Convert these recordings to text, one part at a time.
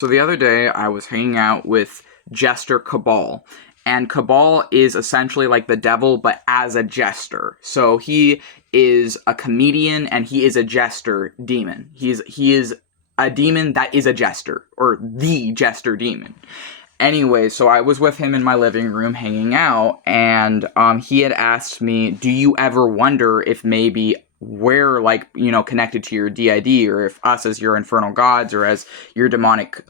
So the other day, I was hanging out with Jester Cabal, and Cabal is essentially like the devil, but as a jester. So he is a comedian, and he is a jester demon. He is a demon that is a jester, or the jester demon. Anyway, so I was with him in my living room hanging out, and he had asked me, do you ever wonder if maybe we're, like, connected to your D.I.D, or if us as your infernal gods, or as your demonic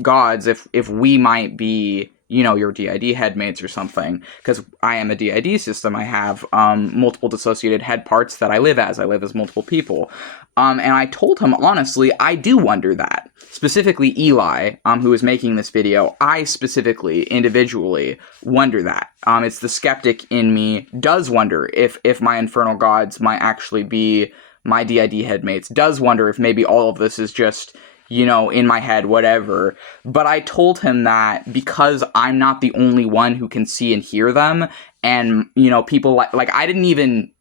gods, if we might be, your D.I.D headmates or something? Because I am a D.I.D system. I have multiple dissociated head parts that I live as. I live as multiple people. And I told him, honestly, I do wonder that. Specifically, Eli, who is making this video, I specifically, individually, wonder that. It's the skeptic in me does wonder if my infernal gods might actually be my D.I.D headmates, does wonder if maybe all of this is just, in my head, whatever. But I told him that because I'm not the only one who can see and hear them, and, people like I didn't,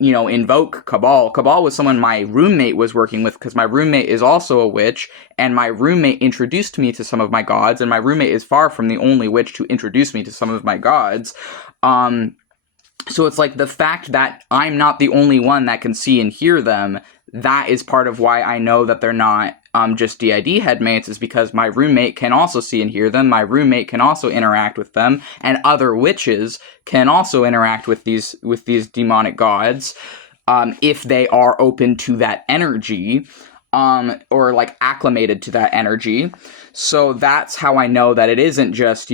invoke Cabal. Cabal was someone my roommate was working with, because my roommate is also a witch, and my roommate introduced me to some of my gods, and my roommate is far from the only witch to introduce me to some of my gods. So it's like the fact that I'm not the only one that can see and hear them, that is part of why I know that they're not just D.I.D headmates, is because my roommate can also see and hear them, my roommate can also interact with them, and other witches can also interact with these demonic gods, if they are open to that energy, or like acclimated to that energy. So that's how I know that it isn't just,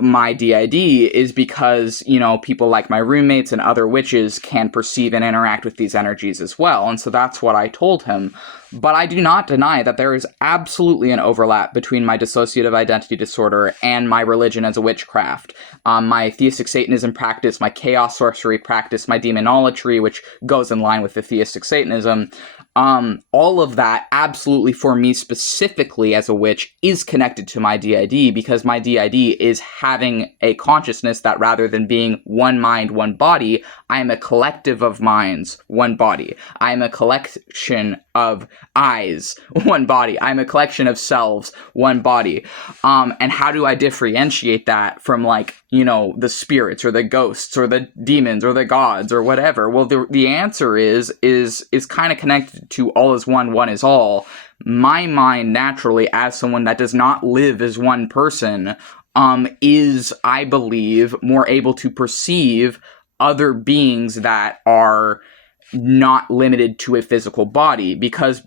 my D.I.D, is because, people like my roommates and other witches can perceive and interact with these energies as well. And so that's what I told him. But I do not deny that there is absolutely an overlap between my dissociative identity disorder and my religion as a witchcraft. My Theistic Satanism practice, my chaos sorcery practice, my demonolatry, which goes in line with the Theistic Satanism, all of that, absolutely, for me specifically as a witch, is connected to my D.I.D, because my D.I.D is having a consciousness that, rather than being one mind, one body, I am a collective of minds, one body. I am a collection of eyes, one body. I'm a collection of selves, one body. And how do I differentiate that from, like, the spirits or the ghosts or the demons or the gods or whatever? Well, the answer is kind of connected to all is one, one is all. My mind, naturally, as someone that does not live as one person, is, I believe, more able to perceive other beings that are not limited to a physical body. Because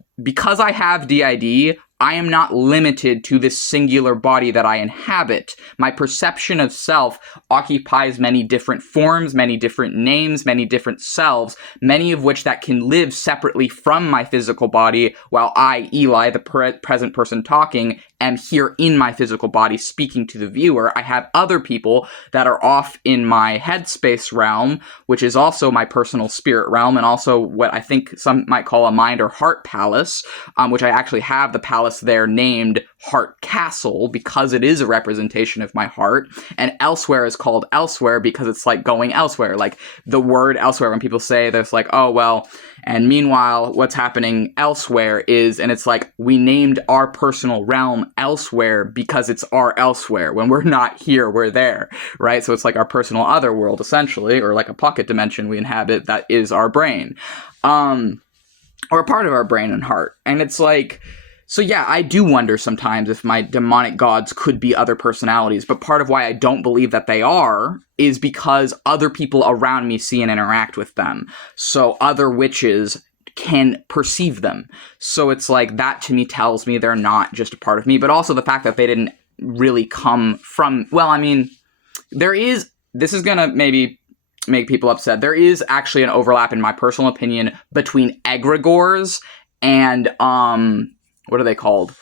I have D.I.D, I am not limited to this singular body that I inhabit. My perception of self occupies many different forms, many different names, many different selves, many of which that can live separately from my physical body, while I, Eli, the present person talking, am here in my physical body speaking to the viewer. I have other people that are off in my headspace realm, which is also my personal spirit realm, and also what I think some might call a mind or heart palace, which I actually have the palace there named Heart Castle, because it is a representation of my heart. And elsewhere is called elsewhere because it's like going elsewhere. Like the word elsewhere, when people say there's like, oh, well, and meanwhile, what's happening elsewhere is, and it's like, we named our personal realm elsewhere because it's our elsewhere. When we're not here, we're there, right? So it's like our personal other world, essentially, or like a pocket dimension we inhabit that is our brain, or a part of our brain and heart. And it's like, so yeah, I do wonder sometimes if my demonic gods could be other personalities, but part of why I don't believe that they are is because other people around me see and interact with them. So other witches can perceive them. So it's like, that to me tells me they're not just a part of me, but also the fact that they didn't really come from, well, I mean, this is gonna maybe make people upset. There is actually an overlap, in my personal opinion, between egregores and, what are they called?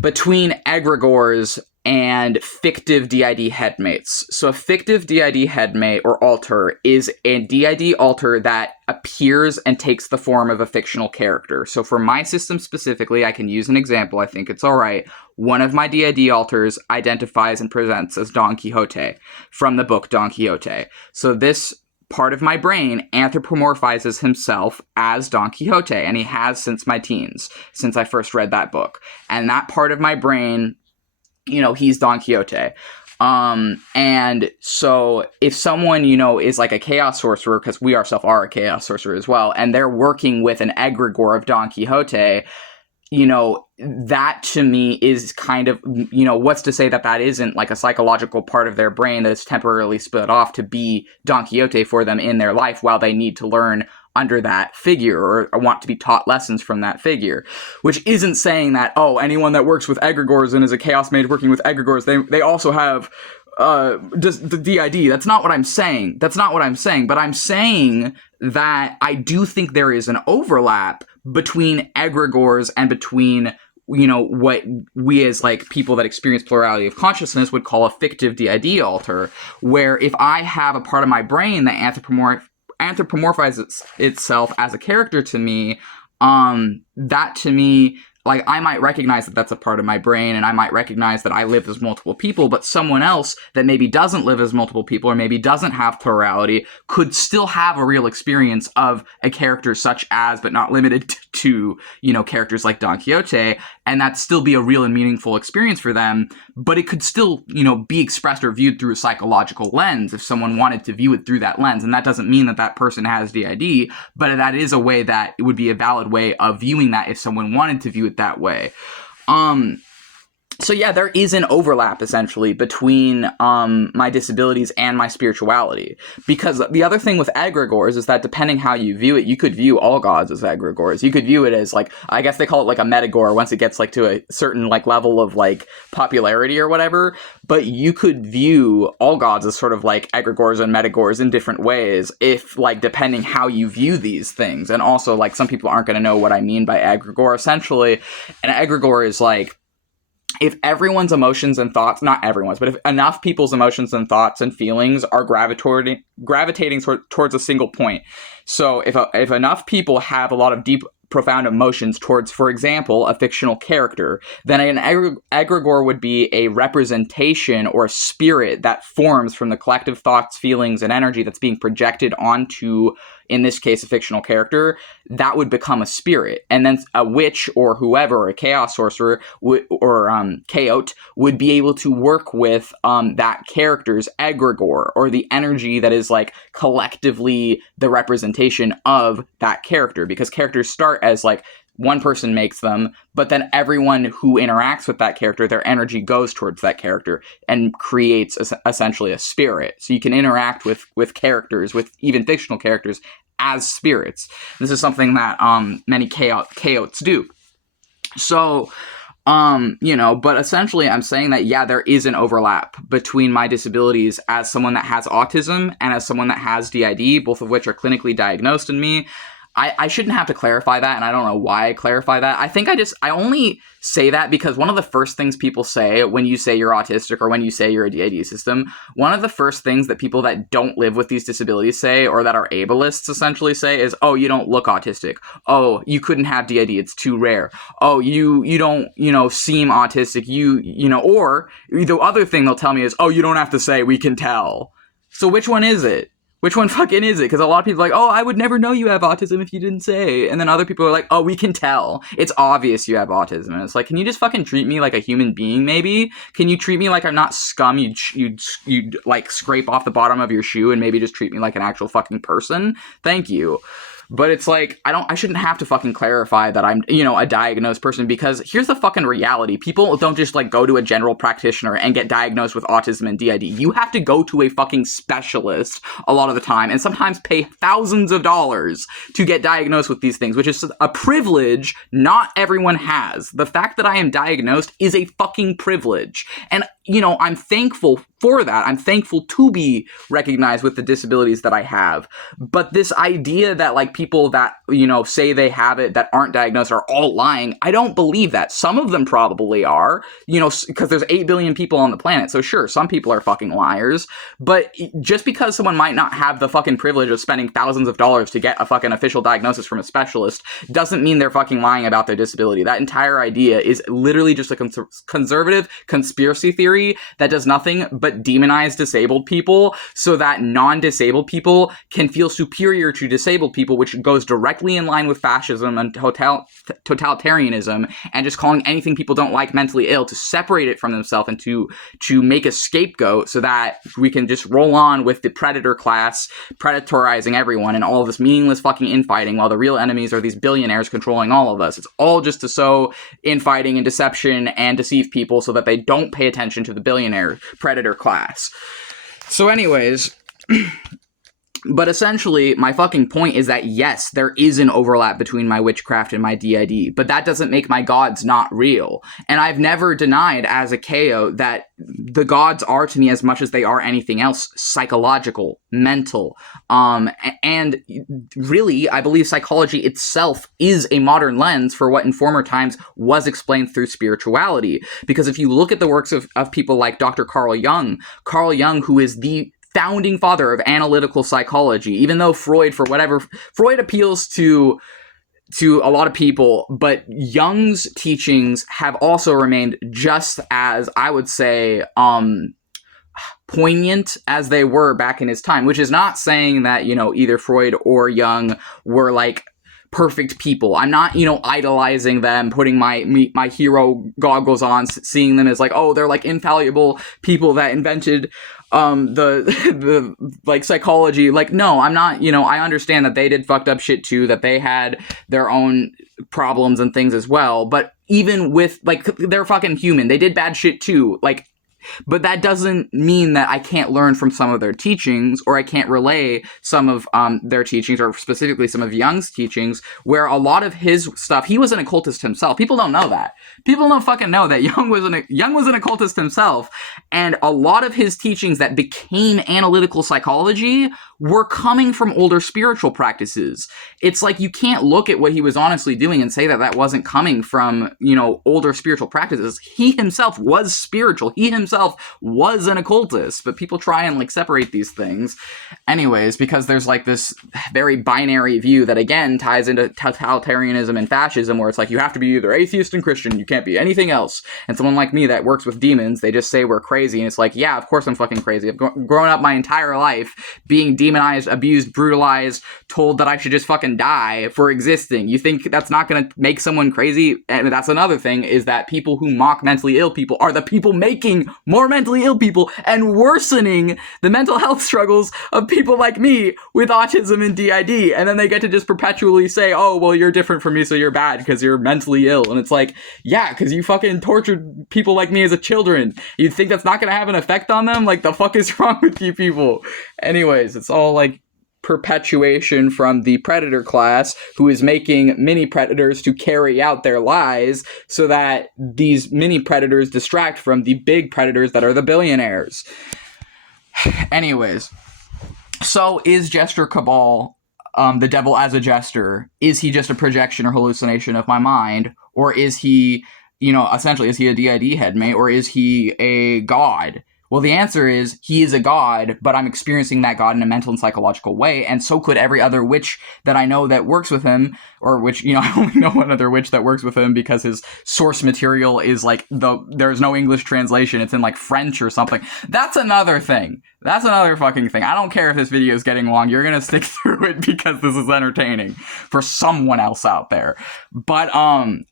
Between egregores and fictive D.I.D headmates. So a fictive D.I.D headmate or alter is a D.I.D alter that appears and takes the form of a fictional character. So for my system specifically, I can use an example. I think it's all right. One of my D.I.D alters identifies and presents as Don Quixote from the book Don Quixote. So this part of my brain anthropomorphizes himself as Don Quixote, and he has since my teens, since I first read that book. And that part of my brain, he's Don Quixote. And so if someone, is like a chaos sorcerer, because we ourselves are a chaos sorcerer as well, and they're working with an egregore of Don Quixote, that to me is kind of, what's to say that that isn't like a psychological part of their brain that's temporarily split off to be Don Quixote for them in their life while they need to learn under that figure or want to be taught lessons from that figure, which isn't saying that, anyone that works with egregores and is a chaos mage working with egregores, they also have just the D.I.D. That's not what I'm saying. But I'm saying that I do think there is an overlap between egregores and between, what we as like people that experience plurality of consciousness would call a fictive D.I.D. alter, where if I have a part of my brain that anthropomorphizes itself as a character to me, that to me, like, I might recognize that that's a part of my brain, and I might recognize that I live as multiple people, but someone else that maybe doesn't live as multiple people or maybe doesn't have plurality could still have a real experience of a character such as, but not limited to, characters like Don Quixote, and that still be a real and meaningful experience for them, but it could still, be expressed or viewed through a psychological lens if someone wanted to view it through that lens, and that doesn't mean that that person has D.I.D., but that is a way that it would be a valid way of viewing that if someone wanted to view it that way. So yeah, there is an overlap essentially between my disabilities and my spirituality. Because the other thing with egregores is that depending how you view it, you could view all gods as egregores. You could view it as like, I guess they call it like a metagore once it gets like to a certain like level of like popularity or whatever. But you could view all gods as sort of like egregores and metagores in different ways, if like depending how you view these things. And also like some people aren't going to know what I mean by egregore. Essentially, an egregore is like, if everyone's emotions and thoughts, not everyone's, but if enough people's emotions and thoughts and feelings are gravitating towards a single point. So if enough people have a lot of deep, profound emotions towards, for example, a fictional character, then an egregore would be a representation or a spirit that forms from the collective thoughts, feelings, and energy that's being projected onto, in this case, a fictional character. That would become a spirit. And then a witch or whoever, a chaos sorcerer or chaot, would be able to work with that character's egregore, or the energy that is like collectively the representation of that character. Because characters start as like one person makes them, but then everyone who interacts with that character, their energy goes towards that character and creates essentially a spirit. So you can interact with characters, with even fictional characters, as spirits. This is something that many chaots do. So, but essentially I'm saying that, yeah, there is an overlap between my disabilities as someone that has autism and as someone that has D.I.D., both of which are clinically diagnosed in me. I shouldn't have to clarify that, and I don't know why I clarify that. I think I only say that because one of the first things people say when you say you're autistic or when you say you're a D.I.D. system, one of the first things that people that don't live with these disabilities say, or that are ableists essentially say, is, oh, you don't look autistic. Oh, you couldn't have D.I.D. It's too rare. Oh, you don't, seem autistic. Or the other thing they'll tell me is, oh, you don't have to say we can tell. So which one is it? Which one fucking is it? Because a lot of people are like, oh, I would never know you have autism if you didn't say. And then other people are like, oh, we can tell. It's obvious you have autism. And it's like, can you just fucking treat me like a human being, maybe? Can you treat me like I'm not scum you'd like scrape off the bottom of your shoe and maybe just treat me like an actual fucking person? Thank you. But it's like, I shouldn't have to fucking clarify that I'm, a diagnosed person, because here's the fucking reality. People don't just like go to a general practitioner and get diagnosed with autism and D.I.D. You have to go to a fucking specialist a lot of the time, and sometimes pay thousands of dollars to get diagnosed with these things, which is a privilege not everyone has. The fact that I am diagnosed is a fucking privilege. And, I'm thankful for that. I'm thankful to be recognized with the disabilities that I have. But this idea that like people that, say they have it that aren't diagnosed are all lying, I don't believe that. Some of them probably are, because there's 8 billion people on the planet. So sure, some people are fucking liars. But just because someone might not have the fucking privilege of spending thousands of dollars to get a fucking official diagnosis from a specialist doesn't mean they're fucking lying about their disability. That entire idea is literally just a conservative conspiracy theory theory that does nothing but demonize disabled people so that non-disabled people can feel superior to disabled people, which goes directly in line with fascism and totalitarianism, and just calling anything people don't like mentally ill to separate it from themselves and to make a scapegoat so that we can just roll on with the predator class predatorizing everyone and all of this meaningless fucking infighting while the real enemies are these billionaires controlling all of us. It's all just to sow infighting and deception and deceive people so that they don't pay attention to the billionaire predator class. So anyways, but essentially, my fucking point is that, yes, there is an overlap between my witchcraft and my D.I.D, but that doesn't make my gods not real. And I've never denied as a KO that the gods are to me, as much as they are anything else, psychological, mental. And really, I believe psychology itself is a modern lens for what in former times was explained through spirituality. Because if you look at the works of people like Dr. Carl Jung, who is the founding father of analytical psychology, even though Freud appeals to a lot of people, but Jung's teachings have also remained just as, I would say, poignant as they were back in his time, which is not saying that, either Freud or Jung were like perfect people. I'm not, idolizing them, putting my hero goggles on, seeing them as like, oh, they're like infallible people that invented the like psychology. Like, no, I'm not, I understand that they did fucked up shit too, that they had their own problems and things as well. But even with, like, they're fucking human. They did bad shit too. Like, but that doesn't mean that I can't learn from some of their teachings, or I can't relay some of their teachings, or specifically some of Jung's teachings, where a lot of his stuff, he was an occultist himself. People don't know that. People don't fucking know that Jung was an occultist himself, and a lot of his teachings that became analytical psychology were coming from older spiritual practices. It's like you can't look at what he was honestly doing and say that that wasn't coming from, older spiritual practices. He himself was spiritual. He himself was an occultist, but people try and like separate these things. Anyways, because there's like this very binary view that again ties into totalitarianism and fascism, where it's like you have to be either atheist and Christian, you can't be anything else. And someone like me that works with demons, they just say we're crazy, and it's like, yeah, of course I'm fucking crazy. I've grown up my entire life being demonized, abused, brutalized, told that I should just fucking die for existing. You think that's not going to make someone crazy? And that's another thing, is that people who mock mentally ill people are the people making more mentally ill people and worsening the mental health struggles of people like me with autism and D.I.D. And then they get to just perpetually say, oh, well, you're different from me, so you're bad because you're mentally ill. And it's like, yeah, because you fucking tortured people like me as a children. You think that's not going to have an effect on them? Like, the fuck is wrong with you people? Anyways, it's all like perpetuation from the predator class, who is making mini predators to carry out their lies so that these mini predators distract from the big predators that are the billionaires. Anyways, so is Jester Cabal the devil as a jester? Is he just a projection or hallucination of my mind? Or is he, essentially, is he a D.I.D. headmate? Or is he a god? Well, the answer is he is a god, but I'm experiencing that god in a mental and psychological way, and so could every other witch that I know that works with him, or which, I only know one other witch that works with him because his source material is like, there's no English translation, it's in like French or something. That's another thing. That's another fucking thing. I don't care if this video is getting long, you're gonna stick through it because this is entertaining for someone else out there. But,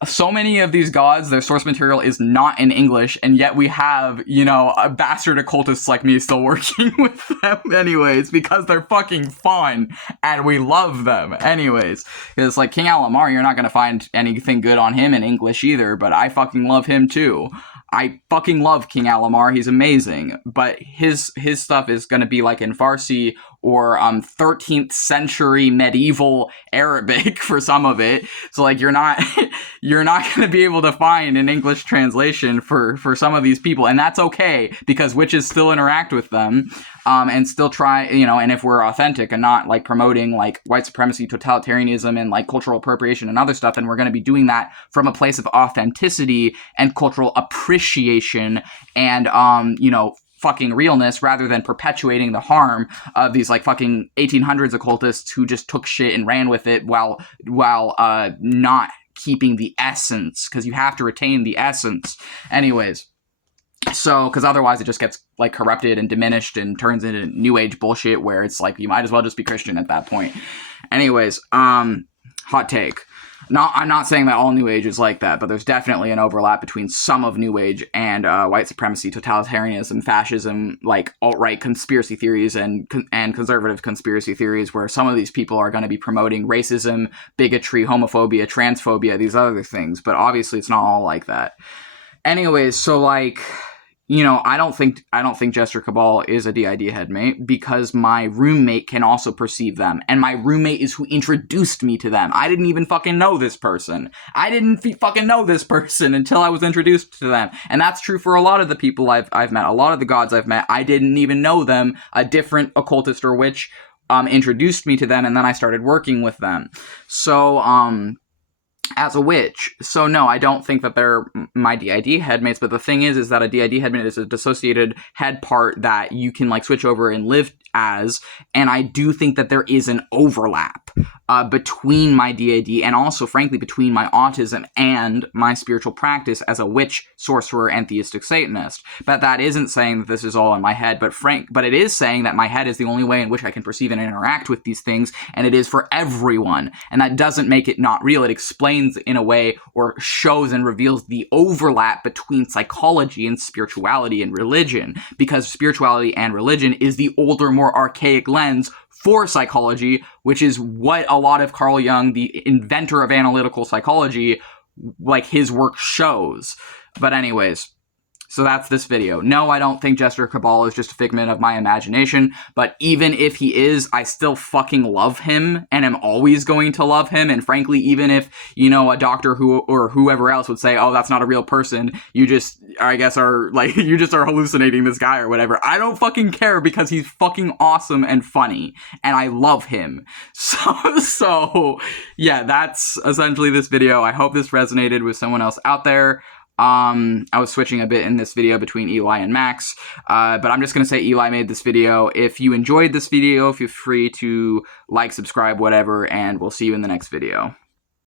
so many of these gods, their source material is not in English, and yet we have, a bastard occultists like me still working with them anyways, because they're fucking fun, and we love them anyways. It's like King Alamar, you're not gonna find anything good on him in English either, but I fucking love him too. I fucking love King Alamar, he's amazing, but his stuff is gonna be like in Farsi or 13th century medieval Arabic for some of it. So like you're not gonna be able to find an English translation for some of these people, and that's okay because witches still interact with them and still try, and if we're authentic and not like promoting like white supremacy, totalitarianism, and like cultural appropriation and other stuff, then we're gonna be doing that from a place of authenticity and cultural appreciation and fucking realness, rather than perpetuating the harm of these like fucking 1800s occultists who just took shit and ran with it while not keeping the essence, because you have to retain the essence. Anyways, So, because otherwise it just gets like corrupted and diminished and turns into new age bullshit where it's like you might as well just be Christian at that point. Anyways, hot take. I'm not saying that all New Age is like that, but there's definitely an overlap between some of New Age and white supremacy, totalitarianism, fascism, like alt-right conspiracy theories and conservative conspiracy theories, where some of these people are going to be promoting racism, bigotry, homophobia, transphobia, these other things. But obviously, it's not all like that. Anyways, so like, you know, I don't think Jester Cabal is a D.I.D. headmate because my roommate can also perceive them, and my roommate is who introduced me to them. I didn't even fucking know this person. I didn't fucking know this person until I was introduced to them, and that's true for a lot of the people I've met. A lot of the gods I've met, I didn't even know them. A different occultist or witch introduced me to them, and then I started working with them. So as a witch. So no, I don't think that they're my D.I.D. headmates, but the thing is that a D.I.D. headmate is a dissociated head part that you can like switch over and live as, and I do think that there is an overlap between my D.I.D. and also, frankly, between my autism and my spiritual practice as a witch, sorcerer, and theistic Satanist. But that isn't saying that this is all in my head, but it is saying that my head is the only way in which I can perceive and interact with these things, and it is for everyone. And that doesn't make it not real. It explains in a way, or shows and reveals the overlap between psychology and spirituality and religion, because spirituality and religion is the older, more archaic lens for psychology, which is what a lot of Carl Jung, the inventor of analytical psychology, like his work shows. But anyways, so that's this video. No, I don't think Jester Cabal is just a figment of my imagination, but even if he is, I still fucking love him, and am always going to love him, and frankly, even if, you know, a doctor or whoever else would say, oh, that's not a real person, you just, I guess, are, like, you just are hallucinating this guy or whatever, I don't fucking care, because he's fucking awesome and funny, and I love him. So yeah, that's essentially this video. I hope this resonated with someone else out there. I was switching a bit in this video between Eli and Max, but I'm just going to say Eli made this video. If you enjoyed this video, feel free to like, subscribe, whatever, and we'll see you in the next video.